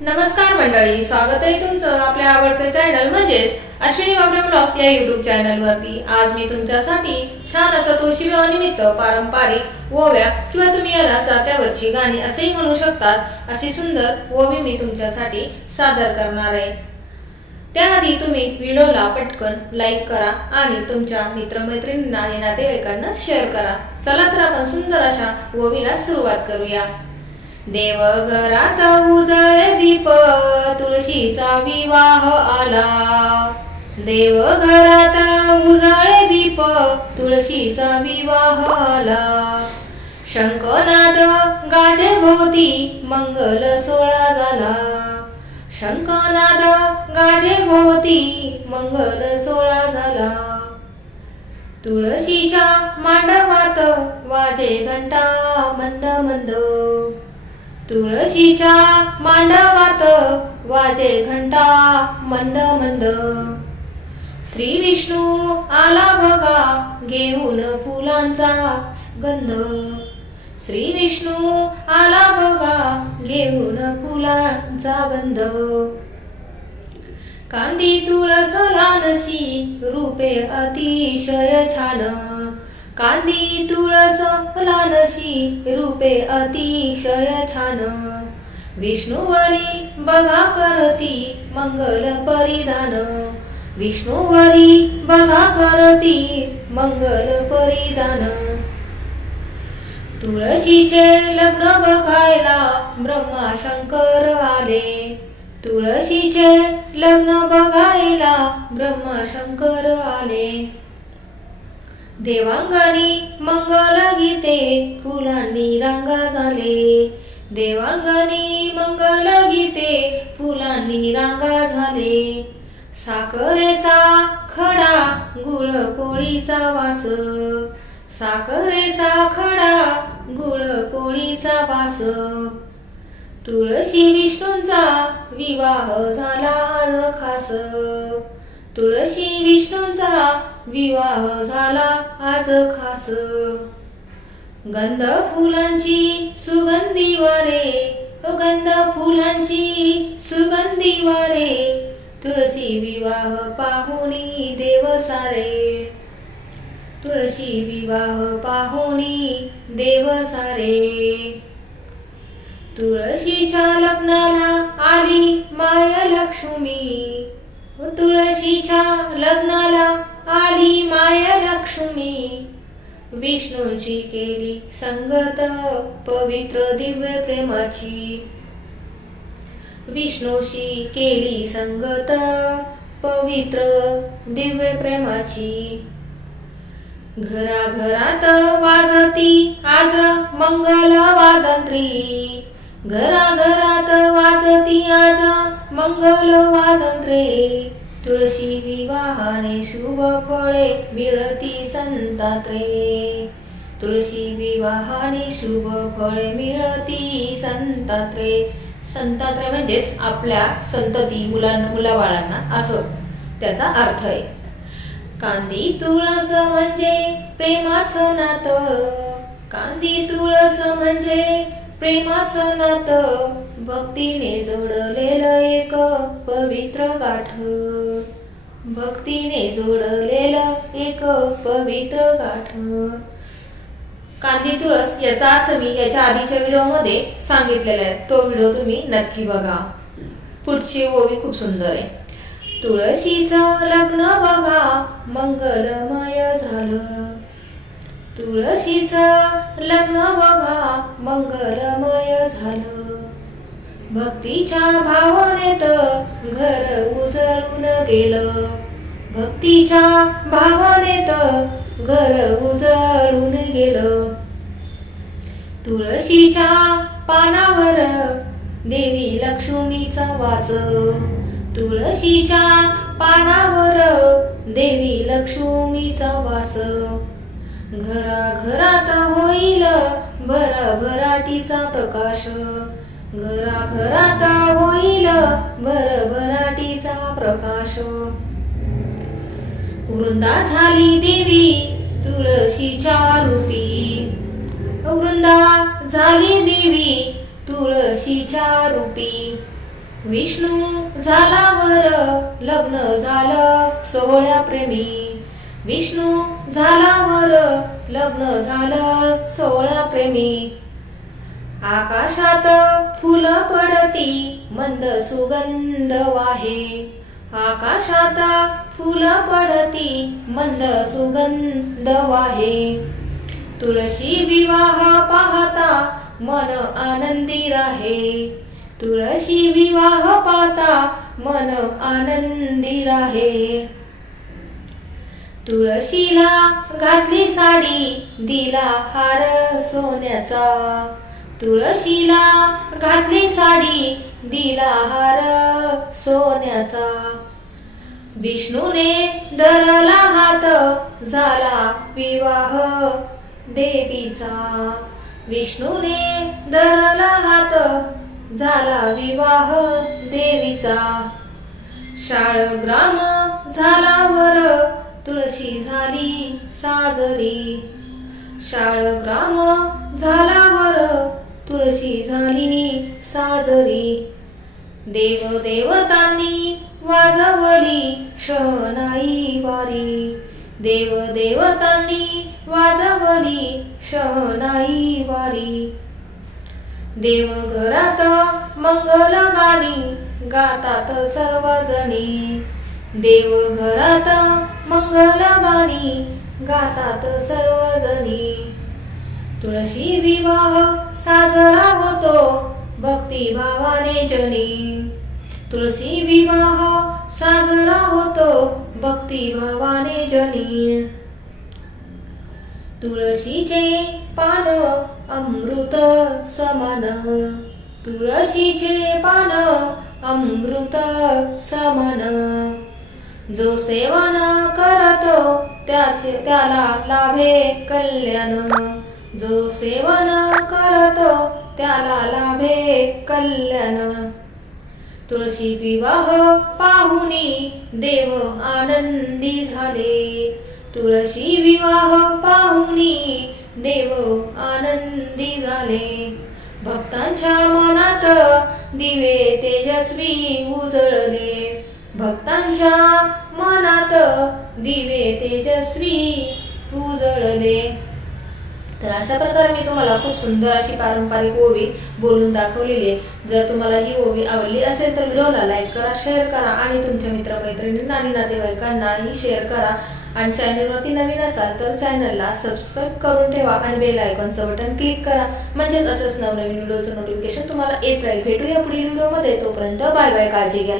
नमस्कार मंडळी स्वागत आहे तुमचं आपल्या आवडत्या चॅनल म्हणजेच अश्विनी बाबरे ब्लॉग्स या युट्यूब चॅनल वरती. आज मी तुमच्यासाठी छान असं तुळशी विवाहानिमित्त पारंपरिक ओव्या किंवा तुम्ही याला जात्यावरची गाणी असेही म्हणू शकतात अशी सुंदर ओवी मी तुमच्यासाठी सादर करणार आहे. त्याआधी तुम्ही व्हिडिओला पटकन लाईक करा आणि तुमच्या मित्रमैत्रिणींना आणि नातेवाईकांना शेअर करा. चला तर आपण सुंदर अशा ओवीला सुरुवात करूया. देवघरात उजळे दीप विवाह आला. देवघरात उजळे दीप तुळशीचा विवाह आला. शंखनाद गाजे भोवती मंगल सोळा झाला. शंखनाद गाजे भोवती मंगल सोळा झाला. तुळशीच्या मांडवात वाजे घंटा मंद मंद. तुळशीच्या मांडवात वाजे घंटा मंद मंद. श्री विष्णू आला बघा घेऊन फुलांचा गंध. श्री विष्णू आला बघा घेऊन फुलांचा गंध. कांदी तुळस लानशी रूपे अतिशय छान. कांदी तुळस लानशी रूपे अतिशय छान. विष्णुवरी बघा करती मंगल परिधान. विष्णुवरी बघा करती मंगल परिधान. तुळशीचे लग्न बघायला ब्रह्मा शंकर आले. तुळशीचे लग्न बघायला ब्रह्मा शंकर आले. देवांगानी मंगल गीते फुलांनी रांगा झाले. देवांगणी मंगल गीते फुलांनी रांगा झाले. साखरेचा खडा गुळ पोळीचा वास. साखरेचा खडा गुळ पोळीचा वास. तुळशी विष्णूंचा विवाह झाला आज खास. तुळशी विष्णूंचा विवाह झाला आज खास. गंध फुलांची सुगंधी वारे. हो ओ गंध फुलांची सुगंधी वारे. तुळशी विवाह पाहुणी देव सारे तुळशी विवाह पाहुणी देव सारे तुळशीच्या लग्नाला आली विष्णूंची केली संगत पवित्र दिव्य प्रेमाची. विष्णूशी केली संगत पवित्र दिव्य प्रेमाची. घराघरात वाजती आज मंगल वाजंत्री. घराघरात वाजती आज मंगल वाजंत्री. तुळशी विवाहाने शुभ फळे मिळती संतात्रे. तुळशी विवाहाने शुभ फळे मिळती संतात्रे. संतात्रे म्हणजेच आपल्या संतती मुलां मुलाबाळांना असं त्याचा अर्थ आहे. कांदी तुळस म्हणजे प्रेमाचं नातं. कांदी तुळस म्हणजे प्रेमाचं नातं. भक्तीने जोडलेलं एक पवित्र गाठ. भक्तीने जोडलेलं एक पवित्र गाठ. कांदी तुळस याचा अर्थ मी याच्या आधीच्या व्हिडिओमध्ये सांगितलेला आहे. तो व्हिडिओ तुम्ही नक्की बघा. पुढची ओवी खूप सुंदर आहे. तुळशीचं लग्न बघा मंगलमय झालं. तुळशीचं लग्न बघा मंगलमय झालं. भक्तीच्या भावनेत घर उजळून गेलं. भक्तीच्या भावनेत घर उजळून गेलं. तुळशीच्या पानावर देवी लक्ष्मीचा वास. तुळशीच्या पानावर देवी लक्ष्मीचा वास. घराघरात होईल भराभराटीचा प्रकाश. घराघरात होईल भर प्रकाश. वृंदा झाली देवी तुळशीच्या रूपी. वृंदा झाली देवी तुळशीच्या रूपी. विष्णू झाला वर लग्न झालं सोहळ्या प्रेमी. विष्णू झाला वर लग्न झालं सोहळ्या प्रेमी. आकाशात फुलं पडती मंद सुगंध वाहे. आकाशात फुलं पडती मंद सुगंध वाहे. तुळशी विवाह पाहता मन आनंदी राहे. तुळशी विवाह पाहता मन आनंदी राहे. तुळशीला घातली साडी दिला हार सोन्याचा. तुळशीला घातली साडी दिला हार सोन्याचा. विष्णूने धरला हात झाला विवाह देवीचा. विष्णूने धरला हात झाला विवाह देवीचा. शाळग्राम झाला वर तुळशी झाली साजरी. शाळग्राम झाला वर तुळशी झाली साजरी. देव देवतांनी वाजवली शहनाई वारी. देव देवतांनी वाजवली शहनाई वारी. देवघरात मंगल गाणी गातात सर्वजणी. देवघरात मंगल गाणी गातात सर्वजणी. तुळशी विवाह साजरा होतो भक्ती भावाने जनी. तुळशी विवाह साजरा होतो भक्ती भावाने जनी. तुळशीचे पान अमृत समान. तुळशीचे पान अमृत समान. जो सेवन करतो त्याचे त्याला लाभे कल्याण. जो सेवन करतो त्याला लाभे कल्याण. तुळशी विवाह पाहुनी देव आनंदी झाले. तुळशी विवाह पाहुनी देव आनंदी झाले. भक्तांच्या मनात दिवे तेजस्वी उजळले. भक्तांच्या मनात दिवे तेजस्वी उजळले. तर अशा प्रकारे मी तुम्हाला खूप सुंदर अशी पारंपरिक ओवी बोलून दाखवलेली आहे. जर तुम्हाला ही ओवी आवडली असेल तर व्हिडिओला लाईक करा शेअर करा आणि तुमच्या मित्रमैत्रिणींना आणि नातेवाईकांनाही शेअर करा. आणि चॅनलवरती नवीन असाल तर चॅनलला सबस्क्राईब करून ठेवा आणि बेल आयकॉनचं बटन क्लिक करा. म्हणजेच असंच नवनवीन व्हिडिओचं नोटिफिकेशन तुम्हाला येत राहील. भेटूया पुढील व्हिडिओमध्ये. तोपर्यंत बाय बाय काळजी घ्या.